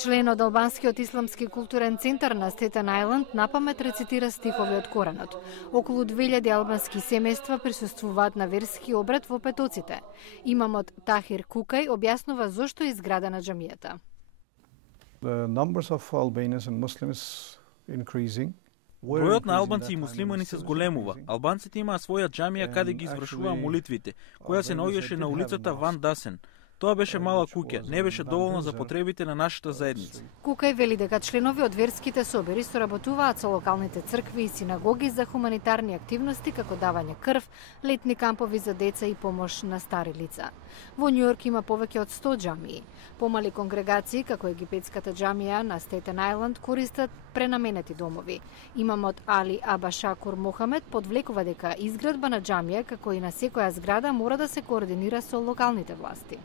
Член од Албанскиот исламски културен центар на Стетен Ајланд напамет рецитира стихови од Коранот. Околу 2000 албански семејства присуствуваат на верски обред во Петоците. Имамот Тахир Кукај објаснува зошто е изградена џамијата. The numbers of Albanians and Muslims increasing. Бројот на албанци и муслимани се зголемува. Албанците имаа своја џамија каде ги извршуваа молитвите, која се наоѓаше на улицата Ван Дасен. Тоа беше мала куќа, не беше доволно за потребите на нашата заедница. Кукај вели дека членови од верските собори соработуваат со локалните цркви и синагоги за хуманитарни активности како давање крв, летни кампови за деца и помош на стари лица. Во Њујорк има повеќе од 100 џамии. Помали конгрегации како египетската џамија на Стетен Ајланд користат пренаменети домови. Имамот Али Аба Шакур Мохамед подвлекува дека изградба на џамија како и на секоја зграда мора да се координира со локалните власти.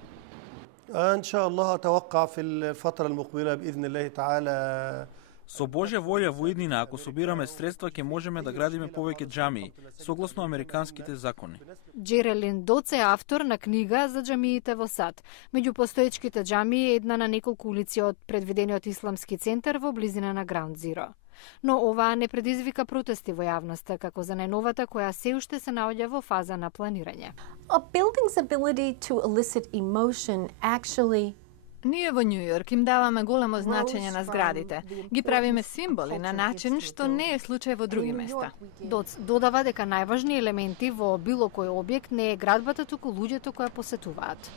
إن شاء الله أتوقع في الفترة المقبلة بإذن الله تعالى. Со Божја волја во иднина, ако собираме средства, ќе можеме да градиме повеќе џамии, согласно американските закони. Джерелин Доц е автор на книга за џамиите во САД. Меѓу постоечките џамии е една на неколку улици од предвидениот исламски центар во близина на Граунд Зиро. Но оваа не предизвика протести во јавноста, како за најновата која се уште се наоѓа во фаза на планирање. A building's ability to elicit emotion actually Ние во Њујорк им даваме големо значење на зградите. Ги правиме символи на начин што не е случај во други места. Доц додава дека најважни елементи во било кој објект не е градбата, туку луѓето кои посетуваат.